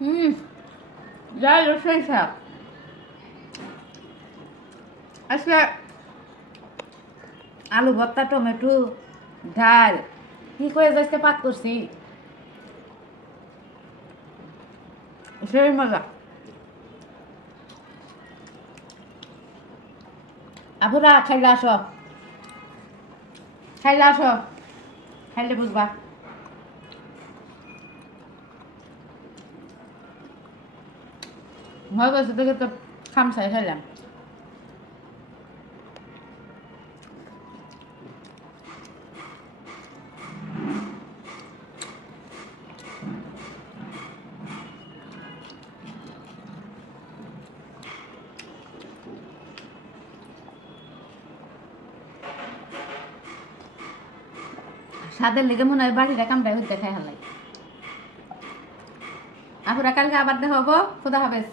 হুম, যাই রসই শাক আজকে আলু ভর্তা টমেটো ডাল কি করে যাইতে পাক করছি সেই মজা আপুরা খাইলে আসো খাইলে আসো খাইলে বুঝবা হয়ে গেছে দেখে তো খামসাই খাইলাম স্বাদের লেগে মনে হয় বাড়িটা কামড়ায় হইতে খাই হালাই আপুরা কালকে আবার দেখা হবো খুদা হাফেজ।